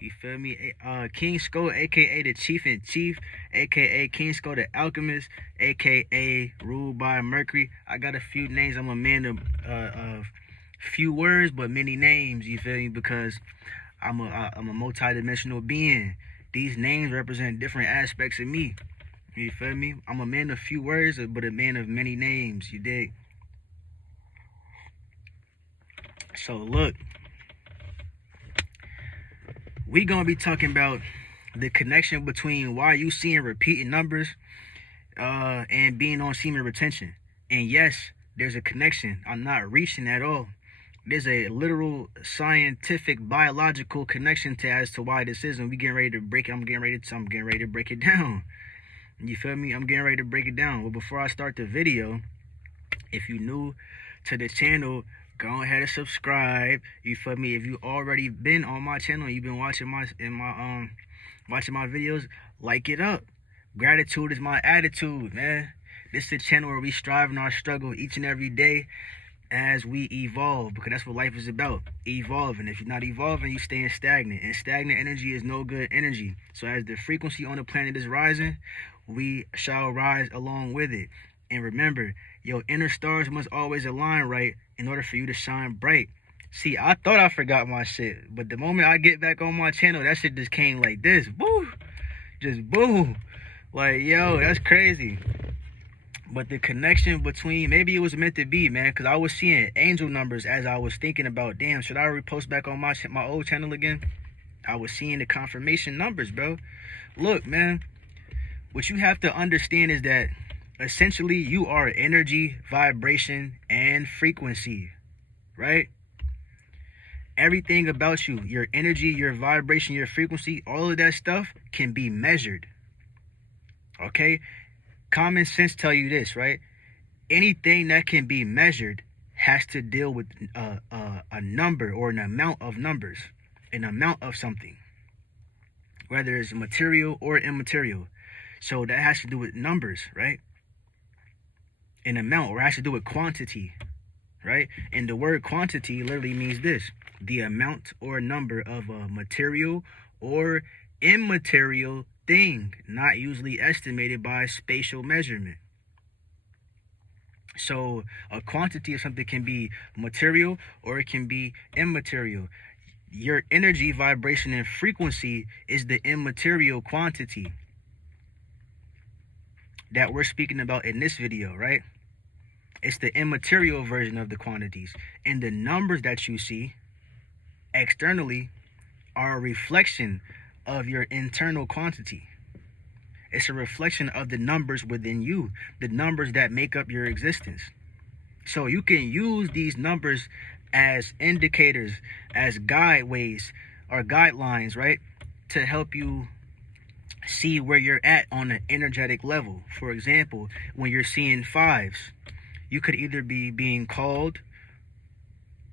You feel me? King Skull, aka the Chief in Chief, aka King Skull the Alchemist, aka ruled by Mercury. I got a few names. I'm a man of few words but many names. You feel me? Because I'm a multi-dimensional being. These names represent different aspects of me. You feel me? I'm a man of few words but a man of many names. You dig? So look, we gonna be talking about the connection between why you seeing repeating numbers and being on semen retention. And yes, there's a connection. I'm not reaching at all. There's a literal scientific biological connection to as to why this is, and we getting ready to break it. I'm getting ready to break it down. You feel me? I'm getting ready to break it down. Well, before I start the video, if you new to the channel, go ahead and subscribe. You feel me? If you already been on my channel, you've been watching my videos, like it up. Gratitude is my attitude, man. This is the channel where we strive in our struggle each and every day as we evolve, because that's what life is about, evolving. If you're not evolving, you staying stagnant, and stagnant energy is no good energy. So as the frequency on the planet is rising, we shall rise along with it. And remember, your inner stars must always align right in order for you to shine bright. See, I thought I forgot my shit, but the moment I get back on my channel, that shit just came like this. Woo! Just boom. Like, yo, that's crazy. But the connection between, maybe it was meant to be, man, because I was seeing angel numbers as I was thinking about, damn, should I repost back on my old channel again? I was seeing the confirmation numbers, bro. Look, man, what you have to understand is that essentially you are energy, vibration, and frequency, right? Everything about you, your energy, your vibration, your frequency, all of that stuff can be measured. Okay? Common sense tell you this, right? Anything that can be measured has to deal with a number or an amount of numbers, an amount of something, whether it's material or immaterial. So that has to do with numbers, right? An amount, or has to do with quantity, right? And the word quantity literally means this: the amount or number of a material or immaterial thing, not usually estimated by spatial measurement. So a quantity of something can be material or it can be immaterial. Your energy, vibration, and frequency is the immaterial quantity that we're speaking about in this video, right? It's the immaterial version of the quantities. And the numbers that you see externally are a reflection of your internal quantity. It's a reflection of the numbers within you, the numbers that make up your existence. So you can use these numbers as indicators, as guideways or guidelines, right? To help you see where you're at on an energetic level. For example, when you're seeing fives, you could either be being called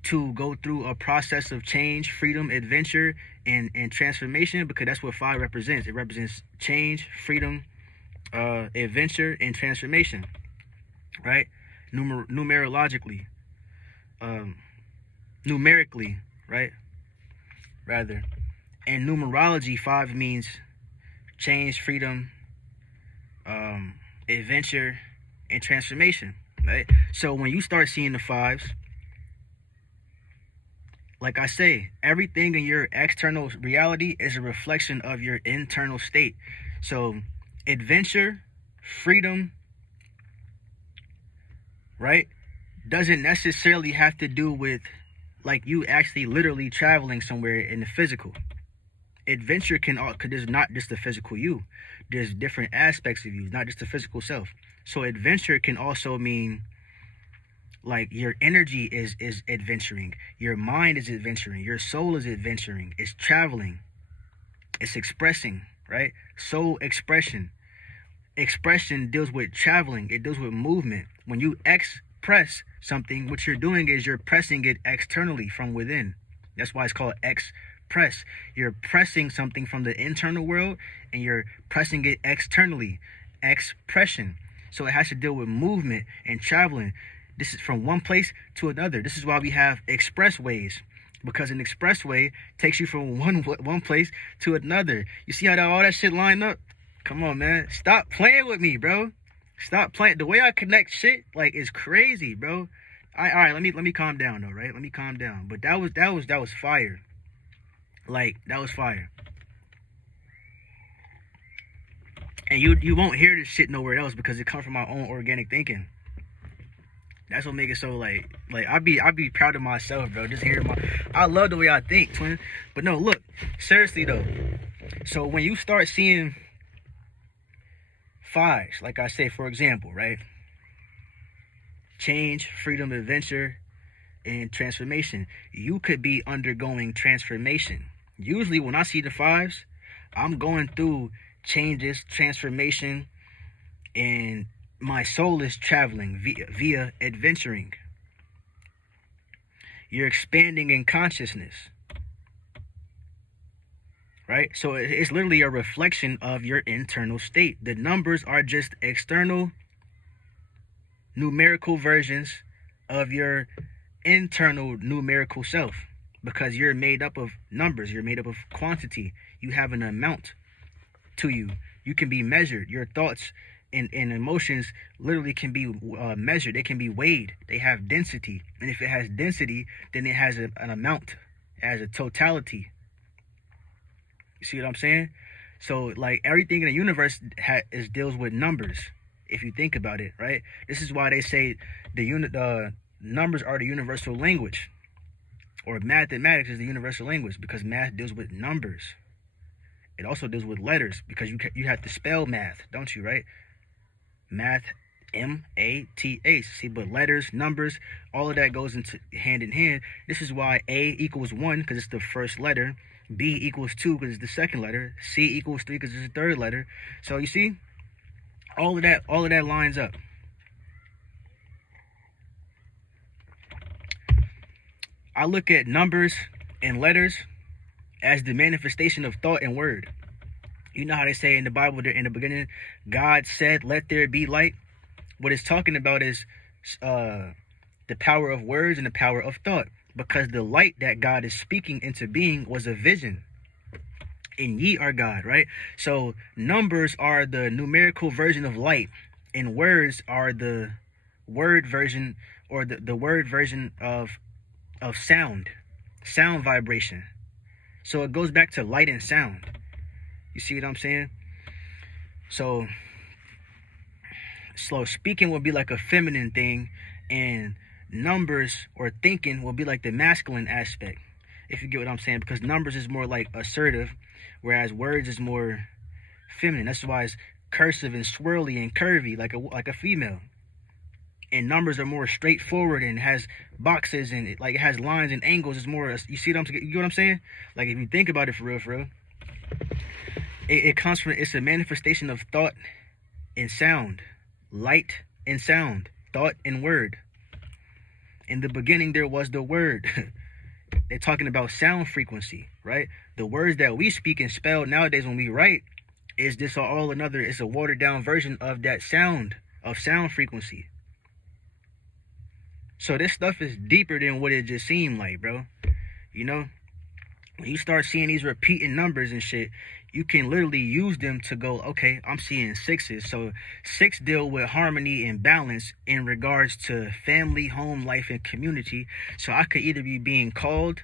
to go through a process of change, freedom, adventure, and transformation, because that's what 5 represents. It represents change, freedom, adventure, and transformation, right? Numerically, right? Rather. In numerology, 5 means change, freedom, adventure, and transformation, right? So when you start seeing the 5s, like I say, everything in your external reality is a reflection of your internal state. So adventure, freedom, right, doesn't necessarily have to do with like you actually literally traveling somewhere in the physical. Adventure can all, because there's not just the physical you. There's different aspects of you, not just the physical self. So adventure can also mean like your energy is adventuring, your mind is adventuring, your soul is adventuring, it's traveling, it's expressing, right? Soul expression. Expression deals with traveling, it deals with movement. When you express something, what you're doing is you're pressing it externally from within. That's why it's called express. You're pressing something from the internal world and you're pressing it externally. Expression. So it has to deal with movement and traveling. This is from one place to another. This is why we have expressways. because an expressway takes you from one place to another. You see how all that shit line up? Come on, man. Stop playing with me, bro. Stop playing. The way I connect shit like is crazy, bro. All right. Let me calm down though, right? Let me calm down. But that was fire. Like that was fire. And you won't hear this shit nowhere else because it comes from my own organic thinking. That's what make it so like I be proud of myself, bro. Just hearing I love the way I think, twin. But no, look, seriously though. So when you start seeing fives, like I say, for example, right? Change, freedom, adventure, and transformation. You could be undergoing transformation. Usually when I see the fives, I'm going through changes, transformation, and my soul is traveling via adventuring. You're expanding in consciousness, right? So it's literally a reflection of your internal state. The numbers are just external numerical versions of your internal numerical self, because you're made up of numbers. You're made up of quantity. You have an amount to you. You can be measured. Your thoughts and emotions literally can be measured. They can be weighed. They have density. And if it has density, then it has an amount, as a totality. You see what I'm saying? So like everything in the universe deals with numbers. If you think about it, right? This is why they say the numbers are the universal language, or mathematics is the universal language, because math deals with numbers. It also deals with letters, because you have to spell math, don't you, right? Math, M-A-T-H. See, but letters, numbers, all of that goes into hand in hand. This is why A equals 1, because it's the first letter. B equals 2, because it's the second letter. C equals 3, because it's the third letter. So you see, all of that lines up. I look at numbers and letters as the manifestation of thought and word. You know how they say in the Bible, in the beginning, God said, "Let there be light." What it's talking about is the power of words and the power of thought, because the light that God is speaking into being was a vision. And ye are God, right? So numbers are the numerical version of light, and words are the word version, or the word version of sound vibration. So it goes back to light and sound. You see what I'm saying? So slow speaking will be like a feminine thing, and numbers or thinking will be like the masculine aspect, if you get what I'm saying, because numbers is more like assertive, whereas words is more feminine. That's why it's cursive and swirly and curvy, like a female. And numbers are more straightforward and has boxes, and it has lines and angles. It's more, you see what I'm saying? You get what I'm saying? Like if you think about it for real, it comes from, it's a manifestation of thought and sound, light and sound, thought and word. In the beginning, there was the word. They're talking about sound frequency, right? The words that we speak and spell nowadays when we write is just it's a watered down version of that sound frequency. So this stuff is deeper than what it just seemed like, bro. You know, when you start seeing these repeating numbers and shit, you can literally use them to go, okay, I'm seeing sixes. So 6 deal with harmony and balance in regards to family, home life, and community. So I could either be being called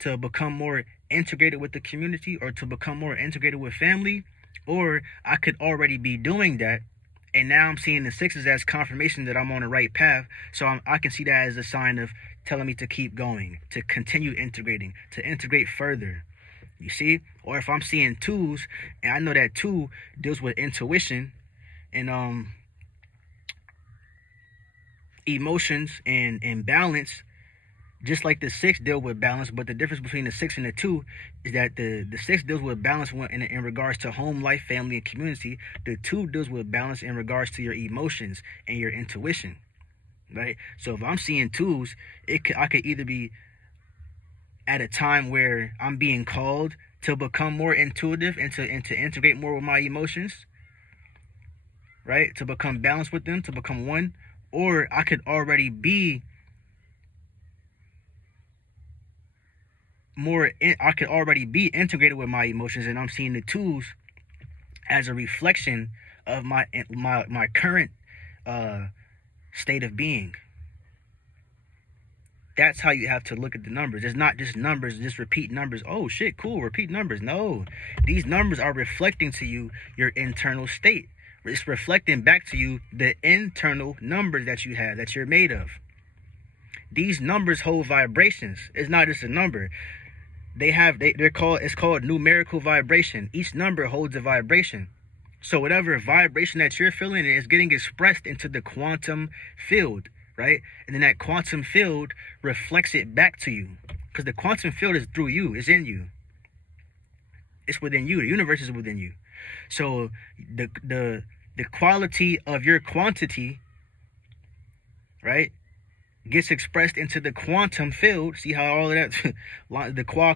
to become more integrated with the community, or to become more integrated with family, or I could already be doing that. And now I'm seeing the 6s as confirmation that I'm on the right path. So I can see that as a sign of telling me to keep going, to continue integrating, to integrate further. You see? Or if I'm seeing 2s, and I know that 2 deals with intuition and emotions and balance, just like the 6 deal with balance. But the difference between the 6 and the 2 is that the 6 deals with balance in regards to home life, family, and community. The 2 deals with balance in regards to your emotions and your intuition, right? So if I'm seeing 2s, I could either be at a time where I'm being called to become more intuitive and to integrate more with my emotions, right? To become balanced with them, to become one. Or I could already be I could already be integrated with my emotions, and I'm seeing the tools as a reflection of my current state of being. That's how you have to look at the numbers. It's not just numbers, just repeat numbers. Oh shit, cool, repeat numbers. No, these numbers are reflecting to you your internal state. It's reflecting back to you the internal numbers that you have, that you're made of. These numbers hold vibrations. It's not just a number. It's called numerical vibration. Each number holds a vibration. So whatever vibration that you're feeling is getting expressed into the quantum field, right? And then that quantum field reflects it back to you, because the quantum field is through you. It's in you. It's within you. The universe is within you. So the quality of your quantity, right, gets expressed into the quantum field. See how all of that, the qua,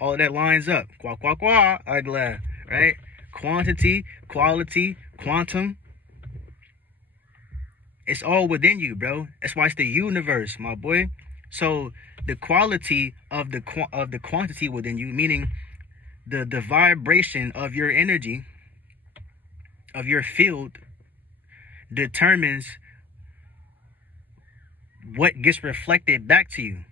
all of that lines up. Qua, I'm glad, right? Quantity, quality, quantum. It's all within you, bro. That's why it's the universe, my boy. So the quality of the quantity within you, meaning the vibration of your energy, of your field, determines what gets reflected back to you.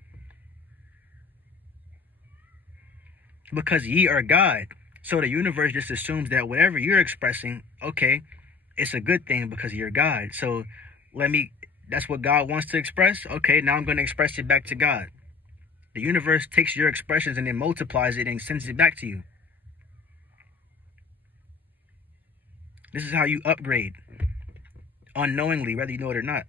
Because ye are God. So the universe just assumes that whatever you're expressing, okay, it's a good thing because you're God. So that's what God wants to express. Okay, now I'm going to express it back to God. The universe takes your expressions and then multiplies it and sends it back to you. This is how you upgrade unknowingly, whether you know it or not.